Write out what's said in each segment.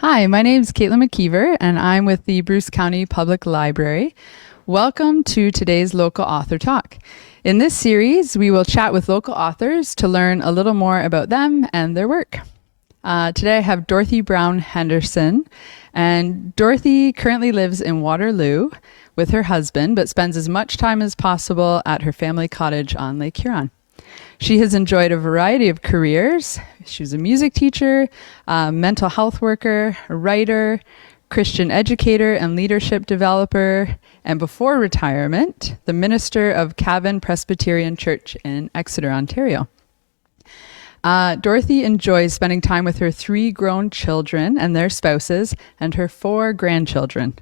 Hi, my name is Caitlin McKeever, and I'm with the Bruce County Public Library. Welcome to today's Local Author Talk. In this series, we will chat with local authors to learn a little more about them and their work. Today, I have Dorothy Brown Henderson, and Dorothy currently lives in Waterloo with her husband, but spends as much time as possible at her family cottage on Lake Huron. She has enjoyed a variety of careers. She was a music teacher, a mental health worker, a writer, Christian educator, and leadership developer, and before retirement, the minister of Cavan Presbyterian Church in Exeter, Ontario. Dorothy enjoys spending time with her 3 grown children and their spouses and her 4 grandchildren,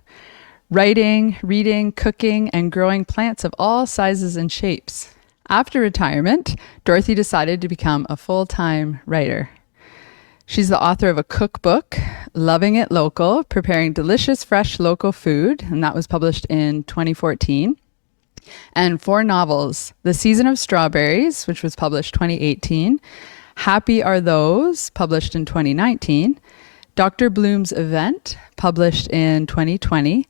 writing, reading, cooking, and growing plants of all sizes and shapes. After retirement, Dorothy decided to become a full-time writer. She's the author of a cookbook, Loving It Local, Preparing Delicious Fresh Local Food, and that was published in 2014. And 4 novels, The Season of Strawberries, which was published 2018, Happy Are Those, published in 2019, Dr. Bloom's Event, published in 2020,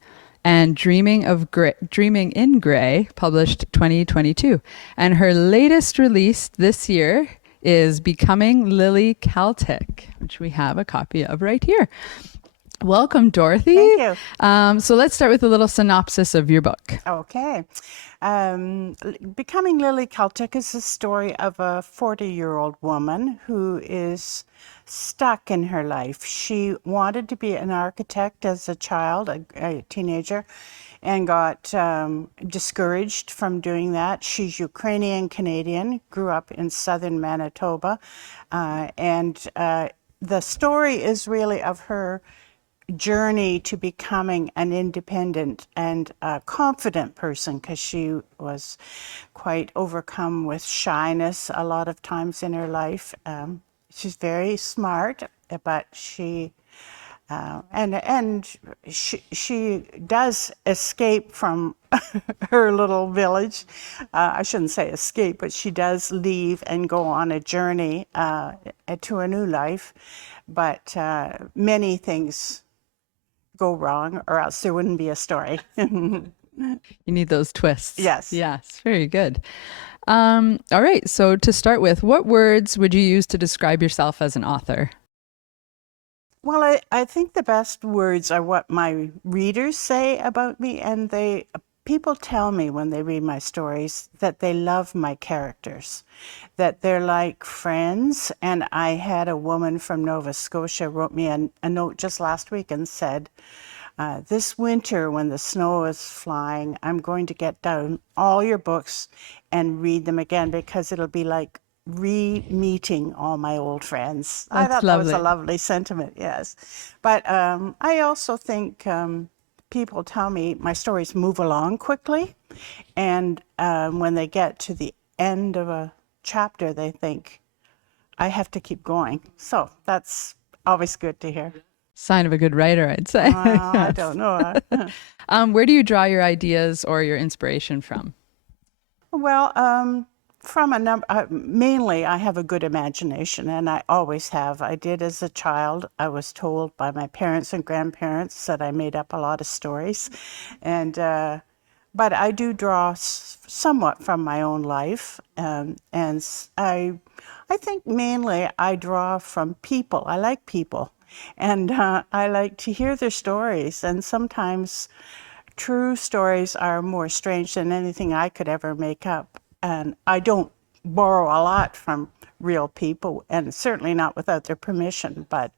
and Dreaming in Gray, published 2022. And her latest release this year is Becoming Lily Celtic, which we have a copy of right here. Welcome, Dorothy. Thank you. So let's start with a little synopsis of your book. Okay. Becoming Lily Celtic is the story of a 40-year-old woman who is stuck in her life. She wanted to be an architect as a child, a teenager, and got discouraged from doing that. She's Ukrainian Canadian, grew up in southern Manitoba, and the story is really of her journey to becoming an independent and confident person, because she was quite overcome with shyness a lot of times in her life. She's very smart, but she she does escape from her little village. I shouldn't say escape, but she does leave and go on a journey to a new life. But many things go wrong, or else there wouldn't be a story. You need those twists. Yes. Yes, very good. All right, so to start with, what words would you use to describe yourself as an author? Well, I think the best words are what my readers say about me, and people tell me when they read my stories that they love my characters, that they're like friends. And I had a woman from Nova Scotia wrote me a note just last week and said, this winter when the snow is flying, I'm going to get down all your books and read them again, because it'll be like re-meeting all my old friends. I That's thought that was a lovely. lovely sentiment, yes. But I also think people tell me my stories move along quickly, and when they get to the end of a chapter, they think, I have to keep going. So that's always good to hear. Sign of a good writer, I'd say. I Yes. don't know. Where do you draw your ideas or your inspiration from? Well, from a number, mainly I have a good imagination, and I always have. I did as a child. I was told by my parents and grandparents that I made up a lot of stories, and but I do draw somewhat from my own life, and I think mainly I draw from people. I like people, and I like to hear their stories, and sometimes true stories are more strange than anything I could ever make up. And I don't borrow a lot from real people, and certainly not without their permission. But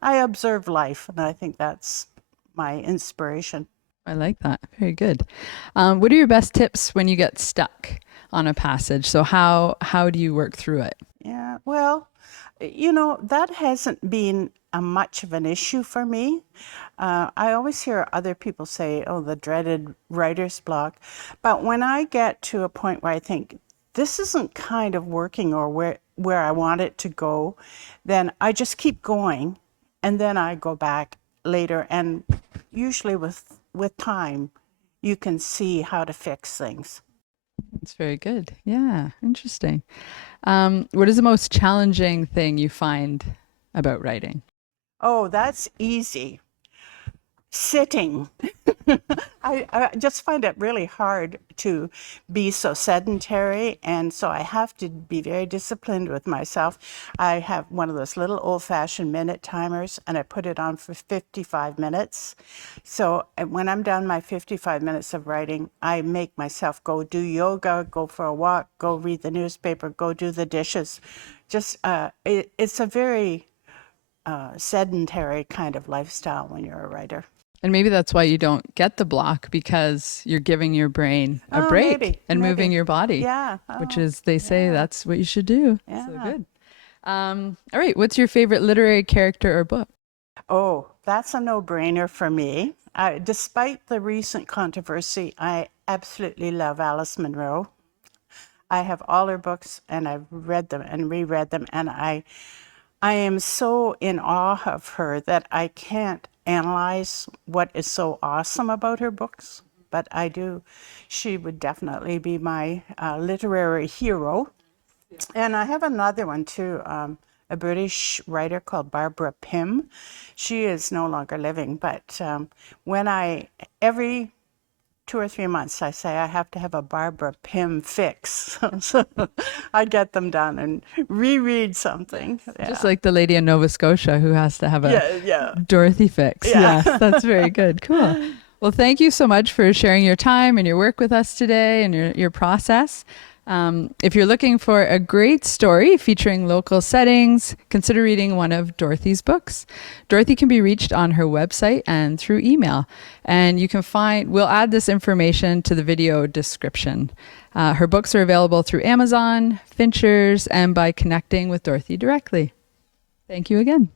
I observe life, and I think that's my inspiration. I like that. Very good. What are your best tips when you get stuck on a passage? So how do you work through it? Yeah, well, that hasn't been much of an issue for me. I always hear other people say, oh, the dreaded writer's block. But when I get to a point where I think this isn't kind of working, or where I want it to go, then I just keep going. And then I go back later. And usually with time, you can see how to fix things. It's very good. Yeah, interesting. What is the most challenging thing you find about writing? Oh, that's easy. Sitting. I just find it really hard to be so sedentary, and so I have to be very disciplined with myself. I have one of those little old-fashioned minute timers, and I put it on for 55 minutes. So when I'm done my 55 minutes of writing, I make myself go do yoga, go for a walk, go read the newspaper, go do the dishes. Just it's a very sedentary kind of lifestyle when you're a writer. And maybe that's why you don't get the block, because you're giving your brain a Oh, break and moving maybe. your body, Yeah. which Oh, is, they say, yeah. that's what you should do. So Yeah. good. All right. What's your favorite literary character or book? Oh, that's a no-brainer for me. Despite the recent controversy, I absolutely love Alice Munro. I have all her books and I've read them and reread them, and I am so in awe of her that I can't analyze what is so awesome about her books, but I do. She would definitely be my literary hero. And I have another one too, a British writer called Barbara Pym. She is no longer living, but when every 2 or 3 months, I say I have to have a Barbara Pym fix. So I get them done and reread something. Just Yeah. like the lady in Nova Scotia who has to have a Yeah, yeah, Dorothy fix. yeah. Yes, that's very good. Cool. Well, thank you so much for sharing your time and your work with us today and your process. If you're looking for a great story featuring local settings, consider reading one of Dorothy's books. Dorothy can be reached on her website and through email. And you can we'll add this information to the video description. Her books are available through Amazon, Finchers, and by connecting with Dorothy directly. Thank you again.